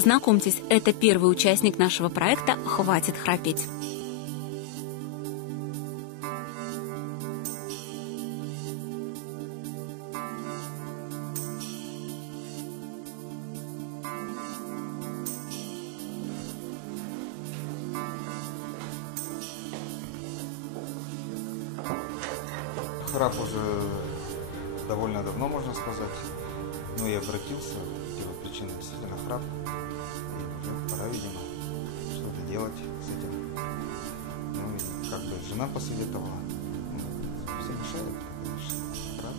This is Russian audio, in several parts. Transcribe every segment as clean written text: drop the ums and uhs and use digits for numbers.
Знакомьтесь, это первый участник нашего проекта «Хватит храпеть». Храп уже довольно давно, можно сказать. Но я обратился, первопричина действительно храп. И уже пора, видимо, что-то делать с этим. Ну и как бы жена посоветовала. Все мешает, конечно. Храп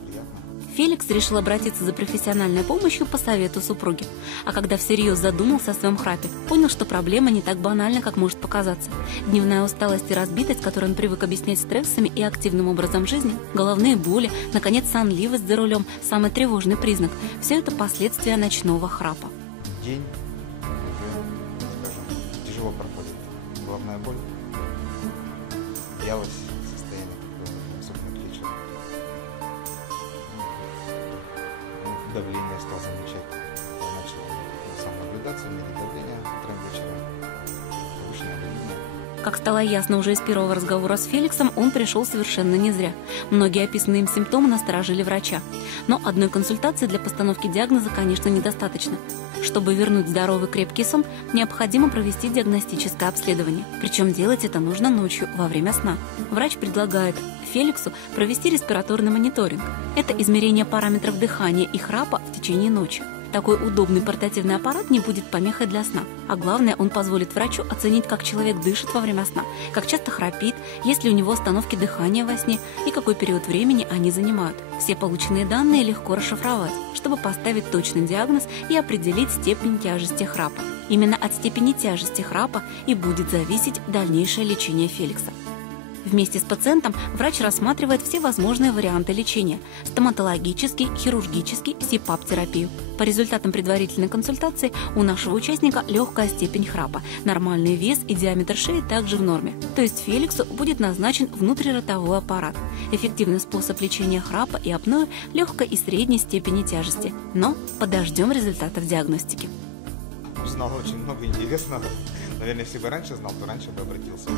неприятно. Феликс решил обратиться за профессиональной помощью по совету супруги. А когда всерьез задумался о своем храпе, понял, что проблема не так банальна, как может показаться. Дневная усталость и разбитость, которую он привык объяснять стрессами и активным образом жизни, головные боли, наконец, сонливость за рулем – самый тревожный признак. Все это последствия ночного храпа. День уже, скажем, тяжело проходит. Головная боль, вялость, состояние такое, особенно к вечеру. Давление стал замечать. Я начал сам наблюдаться, у меня давление утром, вечером повышенное давление. Как стало ясно уже из первого разговора с Феликсом, он пришел совершенно не зря. Многие описанные им симптомы насторожили врача. Но одной консультации для постановки диагноза, конечно, недостаточно. Чтобы вернуть здоровый крепкий сон, необходимо провести диагностическое обследование. Причем делать это нужно ночью, во время сна. Врач предлагает Феликсу провести респираторный мониторинг. Это измерение параметров дыхания и храпа в течение ночи. Такой удобный портативный аппарат не будет помехой для сна. А главное, он позволит врачу оценить, как человек дышит во время сна, как часто храпит, есть ли у него остановки дыхания во сне и какой период времени они занимают. Все полученные данные легко расшифровать, чтобы поставить точный диагноз и определить степень тяжести храпа. Именно от степени тяжести храпа и будет зависеть дальнейшее лечение Феликса. Вместе с пациентом врач рассматривает все возможные варианты лечения – стоматологический, хирургический, СИПАП-терапию. По результатам предварительной консультации у нашего участника легкая степень храпа, нормальный вес и диаметр шеи также в норме. То есть Феликсу будет назначен внутриротовой аппарат. Эффективный способ лечения храпа и апноэ легкой и средней степени тяжести. Но подождем результатов диагностики. Узнал очень много интересного. Наверное, если бы раньше знал, то раньше бы обратился.